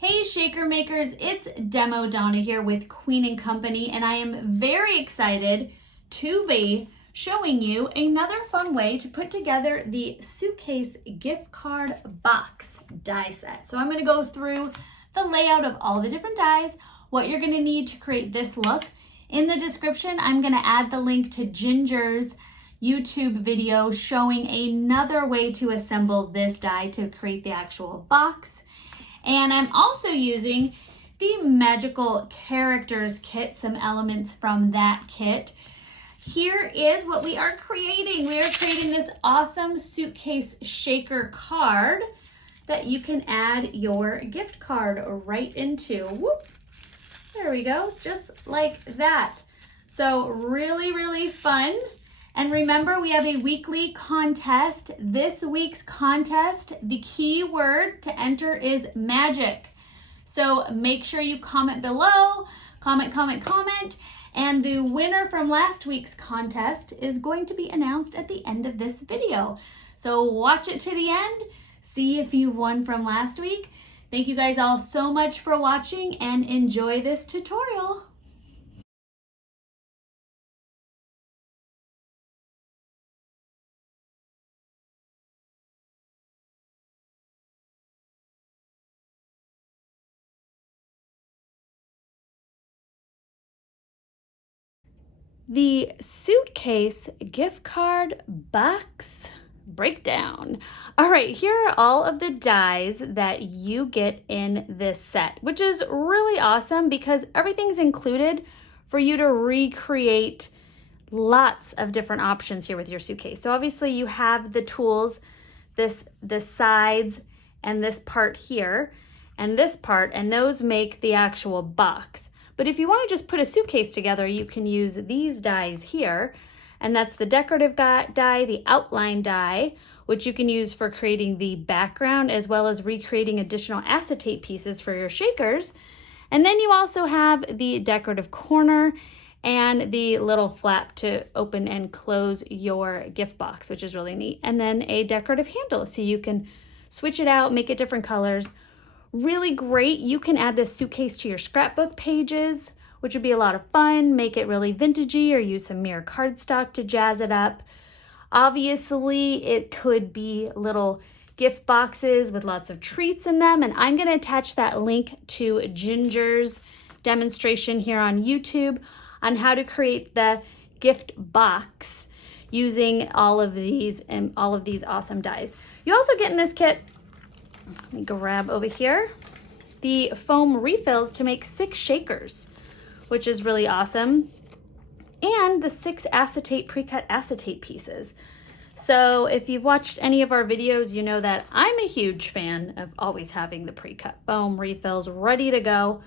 Hey Shaker Makers, it's Demo Donna here with Queen & Company, and I am very excited to be showing you another fun way to put together the Suitcase gift card box die set. So I'm going to go through the layout of all the different dies, what you're going to need to create this look. In the description, I'm going to add the link to Ginger's YouTube video showing another way to assemble this die to create the actual box. And I'm also using the Magical Characters kit, some elements from that kit. Here is what we are creating. We are creating this awesome suitcase shaker card that you can add your gift card right into. Whoop. There we go, just like that. So really fun. And remember, we have a weekly contest. This week's contest, the key word to enter is magic. So make sure you comment below, comment, and the winner from last week's contest is going to be announced at the end of this video. So watch it to the end, see if you've won from last week. Thank you guys all so much for watching and enjoy this tutorial. The Suitcase gift card box breakdown. All right, here are all of the dies that you get in this set, which is really awesome because everything's included for you to recreate lots of different options here with your suitcase. So obviously you have the tools, the sides and this part here and this part, and those make the actual box. But if you want to just put a suitcase together, you can use these dies here. And that's the decorative die, the outline die, which you can use for creating the background as well as recreating additional acetate pieces for your shakers. And then you also have the decorative corner and the little flap to open and close your gift box, which is really neat. And then a decorative handle so you can switch it out, make it different colors. Really great. You can add this suitcase to your scrapbook pages, which would be a lot of fun. Make it really vintagey or use some mirror cardstock to jazz it up. Obviously, it could be little gift boxes with lots of treats in them. And I'm going to attach that link to Ginger's demonstration here on YouTube on how to create the gift box using all of these and all of these awesome dies. You also get in this kit, let me grab over here, the foam refills to make 6 shakers, which is really awesome, and the 6 acetate pre-cut acetate pieces. So if you've watched any of our videos, you know that I'm a huge fan of always having the pre-cut foam refills ready to go.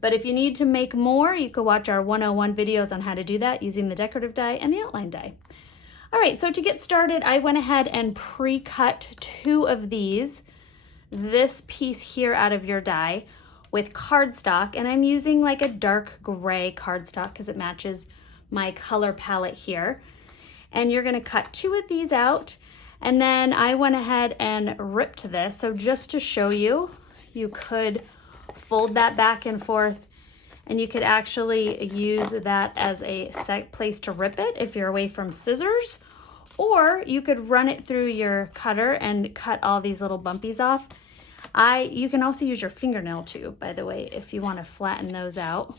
But if you need to make more, you can watch our 101 videos on how to do that using the decorative die and the outline die. All right, so to get started, I went ahead and pre-cut 2 of these, this piece here out of your die with cardstock, and I'm using like a dark gray cardstock because it matches my color palette here. And you're going to cut 2 of these out, and then I went ahead and ripped this. So just to show you, you could fold that back and forth, and you could actually use that as a set place to rip it if you're away from scissors, or you could run it through your cutter and cut all these little bumpies off. You can also use your fingernail too, by the way, if you want to flatten those out.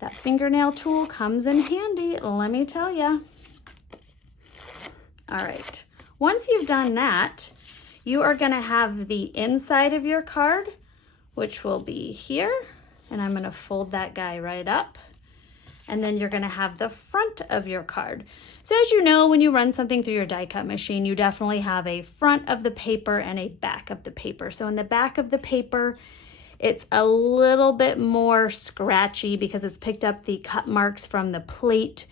That fingernail tool comes in handy, let me tell you. All right, once you've done that, you are going to have the inside of your card, which will be here, and I'm going to fold that guy right up. And then you're going to have the front of your card. So as you know, when you run something through your die cut machine, you definitely have a front of the paper and a back of the paper. So in the back of the paper, it's a little bit more scratchy because it's picked up the cut marks from the plate.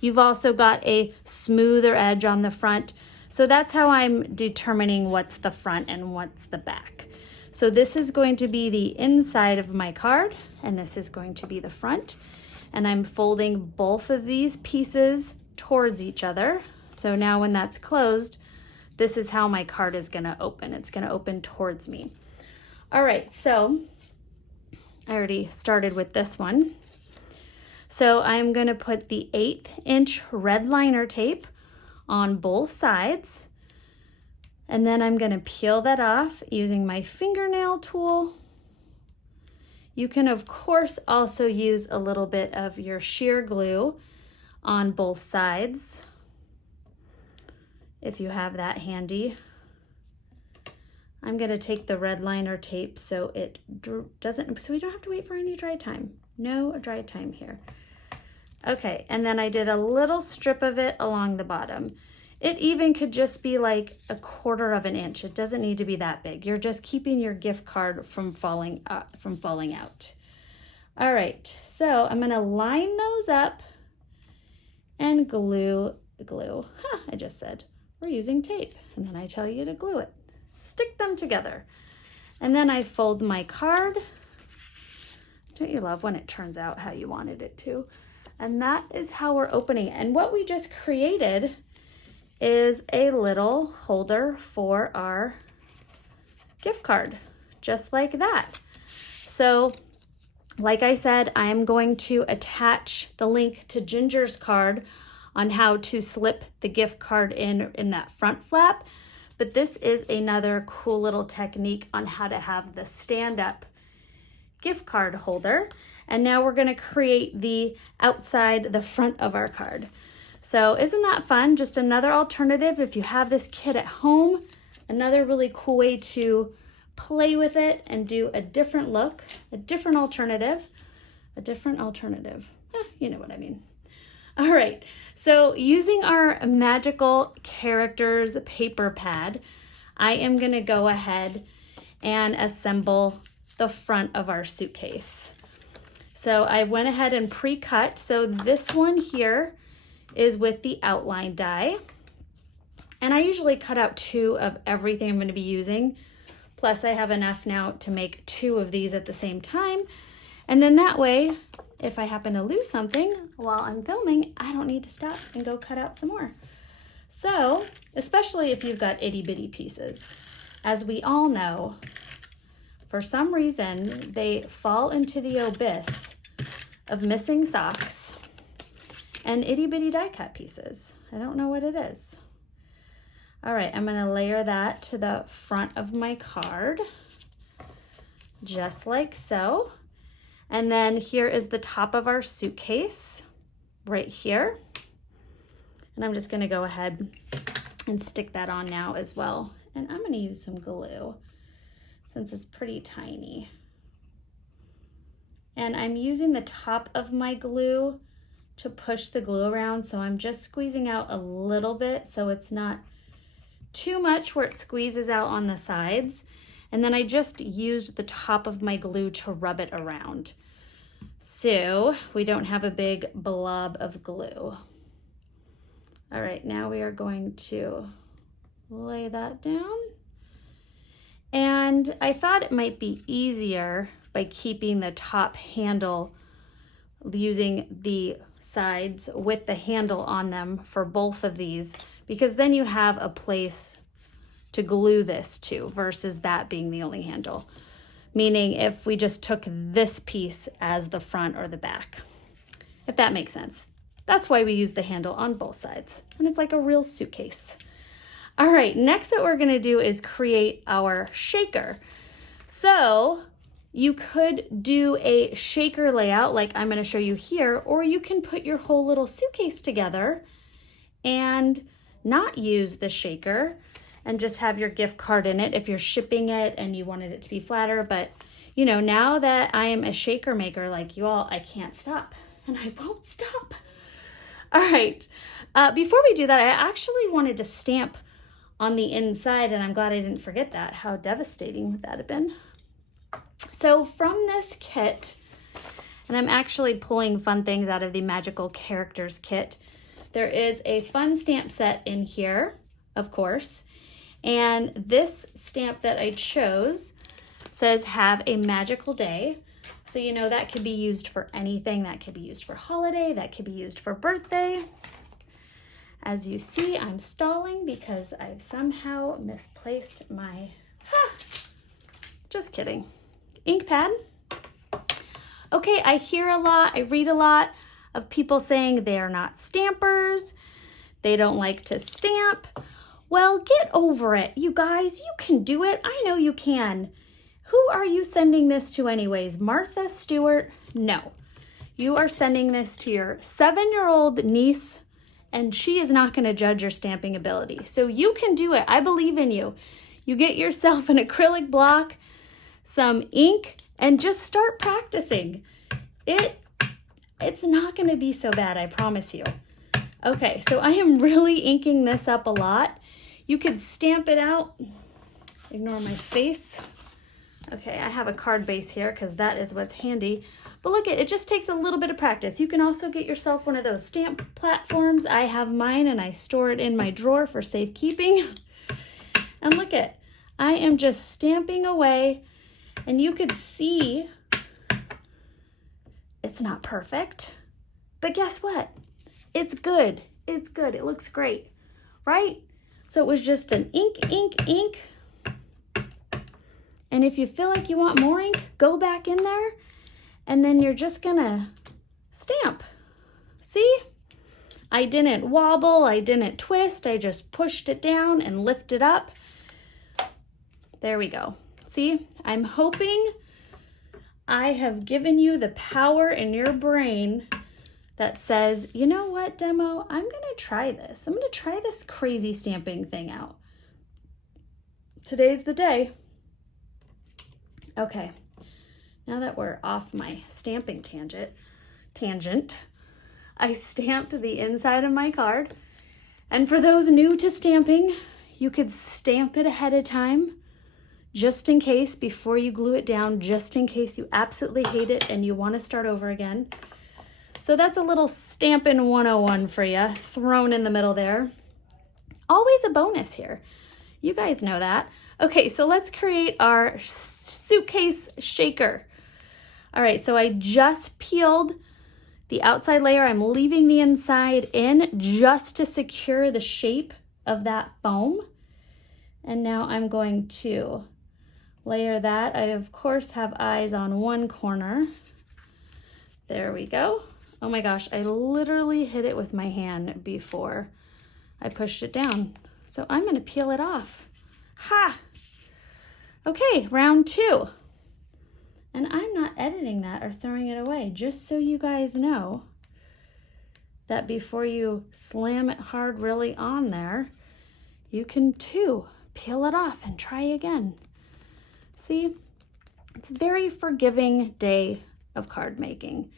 You've also got a smoother edge on the front. So that's how I'm determining what's the front and what's the back. So this is going to be the inside of my card, and this is going to be the front. And I'm folding both of these pieces towards each other. So now when that's closed, this is how my card is going to open. It's going to open towards me. All right, so I already started with this one. So I'm going to put the 1/8 inch red liner tape on both sides. And then I'm going to peel that off using my fingernail tool. You can, of course, also use a little bit of your shear glue on both sides if you have that handy. I'm going to take the red liner tape so it doesn't, so we don't have to wait for any dry time. No dry time here. Okay, and then I did a little strip of it along the bottom. It even could just be like 1/4 inch. It doesn't need to be that big. You're just keeping your gift card from falling out. All right, so I'm gonna line those up and glue. I just said we're using tape, and then I tell you to glue it. Stick them together. And then I fold my card. Don't you love when it turns out how you wanted it to? And that is how we're opening it. And what we just created is a little holder for our gift card, just like that. So, like I said, I'm going to attach the link to Ginger's card on how to slip the gift card in that front flap. But this is another cool little technique on how to have the stand-up gift card holder. And now we're gonna create the outside, the front of our card. So isn't that fun? Just another alternative if you have this kit at home, another really cool way to play with it and do a different look, a different alternative. You know what I mean. All right, so using our magical characters paper pad, I am gonna go ahead and assemble the front of our suitcase. So I went ahead and pre-cut. So this one here is with the outline die. And I usually cut out 2 of everything I'm going to be using. Plus I have enough now to make 2 of these at the same time. And then that way, if I happen to lose something while I'm filming, I don't need to stop and go cut out some more. So, especially if you've got itty bitty pieces. As we all know, for some reason, they fall into the abyss of missing socks and itty bitty die cut pieces. I don't know what it is. All right, I'm gonna layer that to the front of my card, just like so. And then here is the top of our suitcase, right here. And I'm just gonna go ahead and stick that on now as well. And I'm gonna use some glue since it's pretty tiny. And I'm using the top of my glue to push the glue around, so I'm just squeezing out a little bit so it's not too much where it squeezes out on the sides. And then I just used the top of my glue to rub it around, so we don't have a big blob of glue. All right, now we are going to lay that down. And I thought it might be easier by keeping the top handle, using the sides with the handle on them for both of these, because then you have a place to glue this to versus that being the only handle. Meaning if we just took this piece as the front or the back, if that makes sense. That's why we use the handle on both sides, and it's like a real suitcase. All right, next what we're gonna do is create our shaker. So you could do a shaker layout like I'm gonna show you here, or you can put your whole little suitcase together and not use the shaker and just have your gift card in it if you're shipping it and you wanted it to be flatter. But you know, now that I am a shaker maker like you all, I can't stop, and I won't stop. All right, before we do that, I actually wanted to stamp on the inside, and I'm glad I didn't forget that. How devastating would that have been? So from this kit, and I'm actually pulling fun things out of the Magical Characters kit, there is a fun stamp set in here, of course, and this stamp that I chose says "Have a Magical Day." So you know that could be used for anything. That could be used for holiday, that could be used for birthday. As you see, I'm stalling because I've somehow misplaced my just kidding. Ink pad. Okay, I hear a lot, I read a lot of people saying they are not stampers. They don't like to stamp. Well, get over it, you guys. You can do it. I know you can. Who are you sending this to anyways? Martha Stewart? No. You are sending this to your 7-year-old niece, and she is not going to judge your stamping ability. So you can do it. I believe in you. You get yourself an acrylic block, some ink, and just start practicing. It's not going to be so bad, I promise you. Okay, so I am really inking this up a lot. You could stamp it out. Ignore my face. Okay, I have a card base here because that is what's handy. But look, it just takes a little bit of practice. You can also get yourself one of those stamp platforms. I have mine and I store it in my drawer for safekeeping. And look at, I am just stamping away, and you could see it's not perfect, but guess what? It's good. It's good. It looks great, right? So it was just an ink. And if you feel like you want more ink, go back in there, and then you're just gonna stamp. See? I didn't wobble, I didn't twist, I just pushed it down and lifted up. There we go. See, I'm hoping I have given you the power in your brain that says, you know what, Demo, I'm gonna try this. I'm gonna try this crazy stamping thing out. Today's the day. Okay, now that we're off my stamping tangent, I stamped the inside of my card. And for those new to stamping, you could stamp it ahead of time, just in case, before you glue it down, just in case you absolutely hate it and you want to start over again. So that's a little Stampin' 101 for you, thrown in the middle there. Always a bonus here. You guys know that. Okay, so let's create our suitcase shaker. All right, so I just peeled the outside layer. I'm leaving the inside in just to secure the shape of that foam. And now I'm going to layer that. I, of course, have eyes on one corner. There we go. Oh my gosh, I literally hit it with my hand before I pushed it down. So I'm gonna peel it off. Ha! Okay, round 2. And I'm not editing that or throwing it away, just so you guys know that before you slam it hard really on there, you can too peel it off and try again. See, it's a very forgiving day of card making.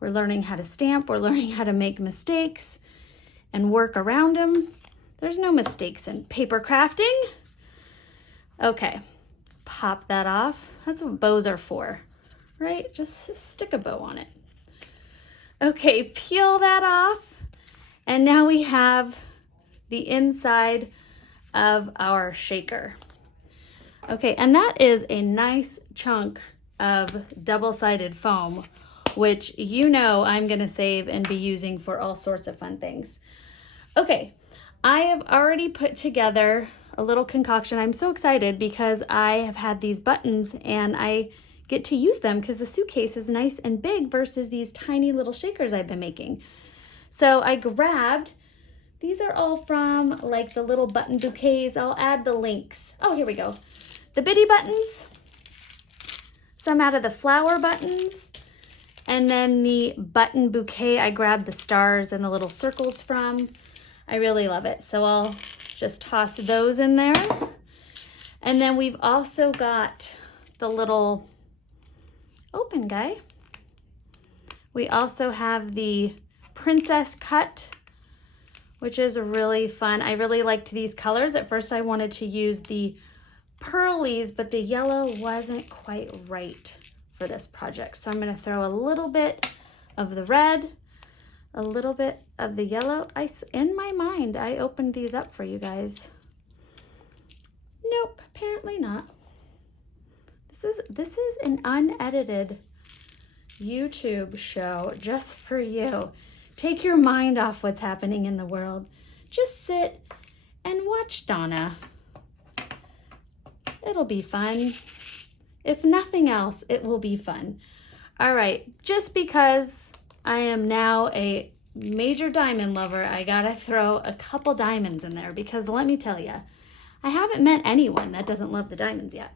We're learning how to stamp, we're learning how to make mistakes and work around them. There's no mistakes in paper crafting. Okay, pop that off. That's what bows are for, right? Just stick a bow on it. Okay, peel that off. And now we have the inside of our shaker. Okay, and that is a nice chunk of double-sided foam, which you know I'm gonna save and be using for all sorts of fun things. Okay, I have already put together a little concoction. I'm so excited because I have had these buttons and I get to use them because the suitcase is nice and big versus these tiny little shakers I've been making. So I grabbed, these are all from like the little button bouquets. I'll add the links. Oh, here we go. The bitty buttons, some out of the flower buttons, and then the button bouquet I grabbed the stars and the little circles from. I really love it. So I'll just toss those in there. And then we've also got the little open guy. We also have the princess cut, which is really fun. I really liked these colors. At first I wanted to use the pearlies, but the yellow wasn't quite right for this project. So I'm gonna throw a little bit of the red, a little bit of the yellow. In my mind, I opened these up for you guys. Nope, apparently not. This is an unedited YouTube show just for you. Take your mind off what's happening in the world. Just sit and watch Donna. It'll be fun. If nothing else, it will be fun. All right, just because I am now a major diamond lover, I gotta throw a couple diamonds in there because let me tell you, I haven't met anyone that doesn't love the diamonds yet.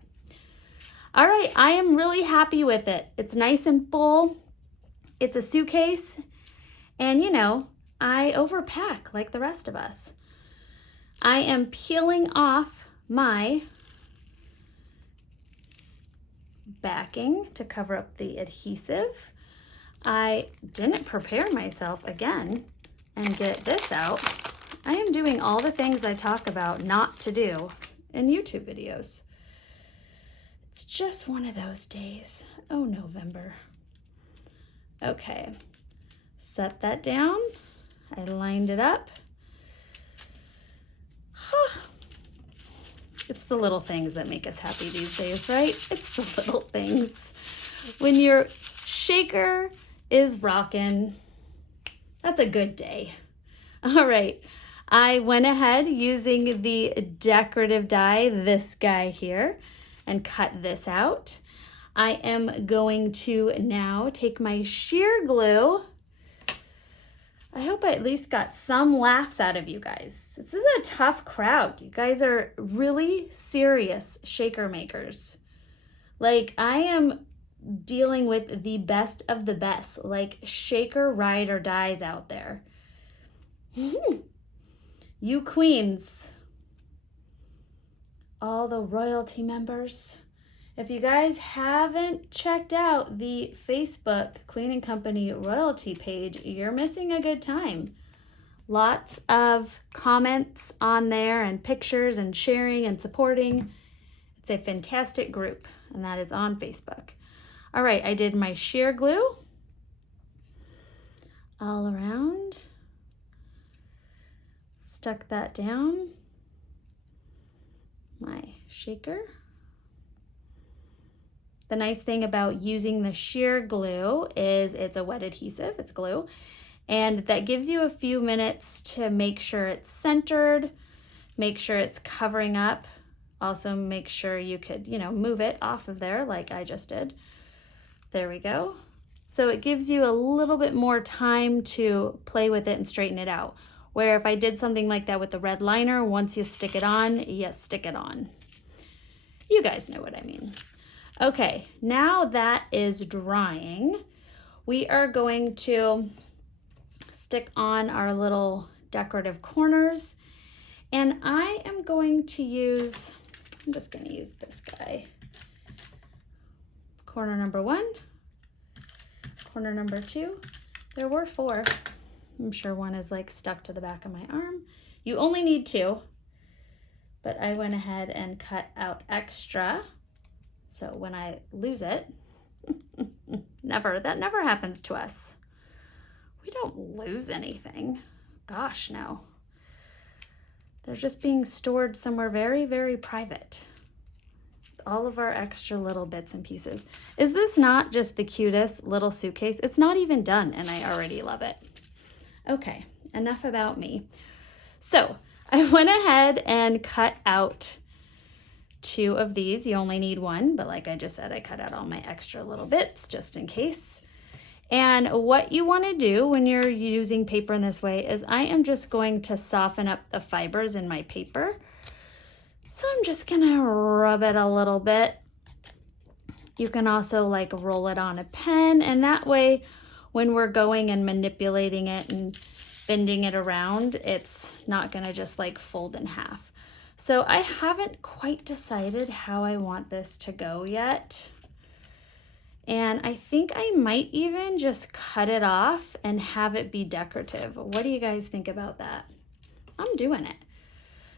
All right, I am really happy with it. It's nice and full. It's a suitcase. And you know, I overpack like the rest of us. I am peeling off my backing to cover up the adhesive. I didn't prepare myself again and get this out. I am doing all the things I talk about not to do in YouTube videos. It's just one of those days. Oh, November. Okay, set that down. I lined it up. It's the little things that make us happy these days, right? It's the little things. When your shaker is rocking, that's a good day. All right, I went ahead using the decorative die, this guy here, and cut this out. I am going to now take my sheer glue. I hope I at least got some laughs out of you guys. This is a tough crowd. You guys are really serious shaker makers. Like, I am dealing with the best of the best, like shaker ride or dies out there. You queens, all the royalty members. If you guys haven't checked out the Facebook Queen & Company royalty page, you're missing a good time. Lots of comments on there and pictures and sharing and supporting. It's a fantastic group, and that is on Facebook. All right, I did my sheer glue all around. Stuck that down. My shaker. The nice thing about using the sheer glue is it's a wet adhesive, it's glue, and that gives you a few minutes to make sure it's centered, make sure it's covering up, also make sure you could, you know, move it off of there like I just did. There we go. So it gives you a little bit more time to play with it and straighten it out. Where if I did something like that with the red liner, once you stick it on, you stick it on. You guys know what I mean. Okay, now that is drying, we are going to stick on our little decorative corners, and I am going to use, I'm just going to use this guy. Corner number 1, corner number 2. There were 4. I'm sure one is like stuck to the back of my arm. You only need 2, but I went ahead and cut out extra. So when I lose it, that never happens to us. We don't lose anything. Gosh, no. They're just being stored somewhere very, very private. All of our extra little bits and pieces. Is this not just the cutest little suitcase? It's not even done and I already love it. Okay, enough about me. So I went ahead and cut out 2 of these. You only need 1, but like I just said, I cut out all my extra little bits just in case. And what you want to do when you're using paper in this way is I am just going to soften up the fibers in my paper. So I'm just gonna rub it a little bit. You can also like roll it on a pen, and that way when we're going and manipulating it and bending it around, it's not gonna just like fold in half. So I haven't quite decided how I want this to go yet. And I think I might even just cut it off and have it be decorative. What do you guys think about that? I'm doing it.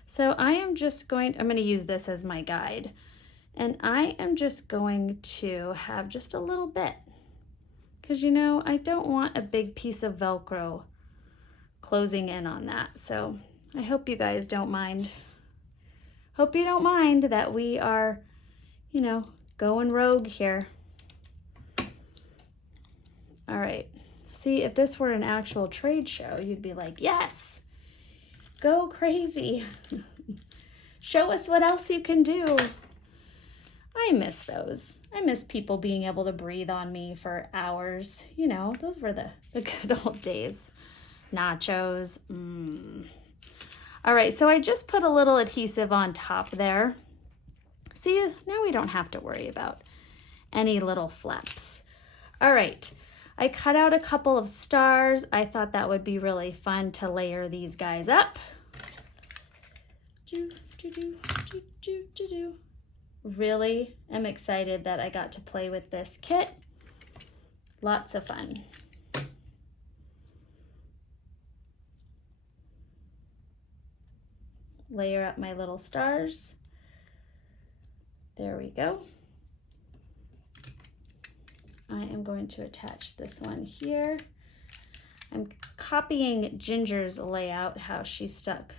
So I'm going to use this as my guide. And I am just going to have just a little bit. Because you know, I don't want a big piece of Velcro closing in on that. So I hope you guys don't mind. Hope you don't mind that we are, you know, going rogue here. All right. See, if this were an actual trade show, you'd be like, yes, go crazy. Show us what else you can do. I miss those. I miss people being able to breathe on me for hours. You know, those were the good old days. Nachos. All right, so I just put a little adhesive on top there. See, now we don't have to worry about any little flaps. All right, I cut out a couple of stars. I thought that would be really fun to layer these guys up. Really am excited that I got to play with this kit. Lots of fun. Layer up my little stars. There we go. I am going to attach this one here. I'm copying Ginger's layout, how she stuck.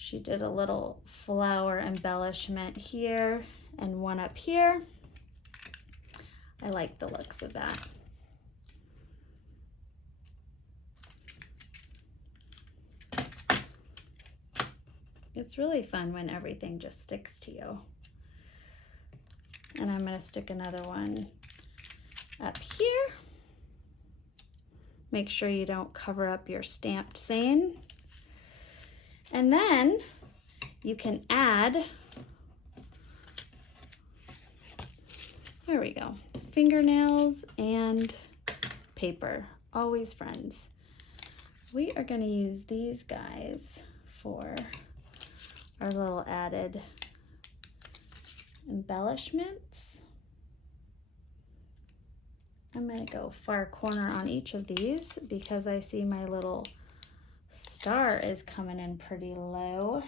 She did a little flower embellishment here and one up here. I like the looks of that. It's really fun when everything just sticks to you. And I'm going to stick another one up here. Make sure you don't cover up your stamped saying. And then you can add, there we go, fingernails and paper, always friends. We are going to use these guys for our little added embellishments. I'm going to go far corner on each of these because I see my little star is coming in pretty low.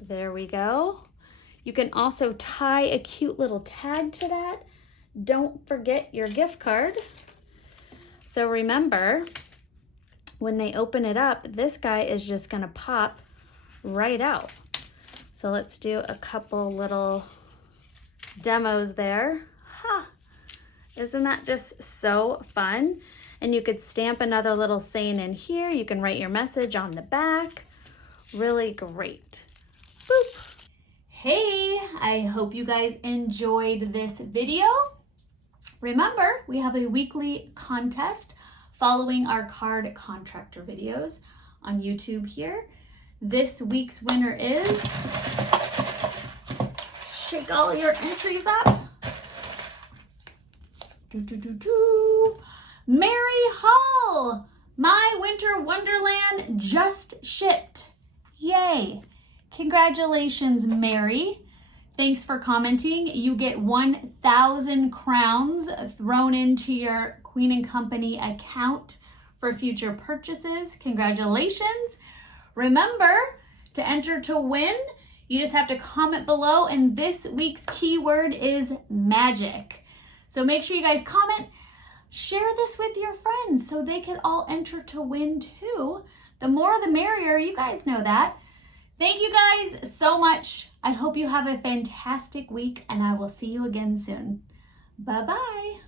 There we go. You can also tie a cute little tag to that. Don't forget your gift card. So remember, when they open it up, this guy is just gonna pop right out. So let's do a couple little demos there. Ha! Isn't that just so fun? And you could stamp another little saying in here. You can write your message on the back. Really great. Boop. Hey, I hope you guys enjoyed this video. Remember, we have a weekly contest following our card contractor videos on YouTube here. This week's winner is, shake all your entries up. Mary Hall, my winter wonderland just shipped. Yay. Congratulations, Mary. Thanks for commenting. You get 1,000 crowns thrown into your Queen & Company account for future purchases. Congratulations. Remember, to enter to win, you just have to comment below, and this week's keyword is magic. So make sure you guys comment, share this with your friends so they can all enter to win too. The more the merrier, you guys know that. Thank you guys so much. I hope you have a fantastic week, and I will see you again soon. Bye-bye.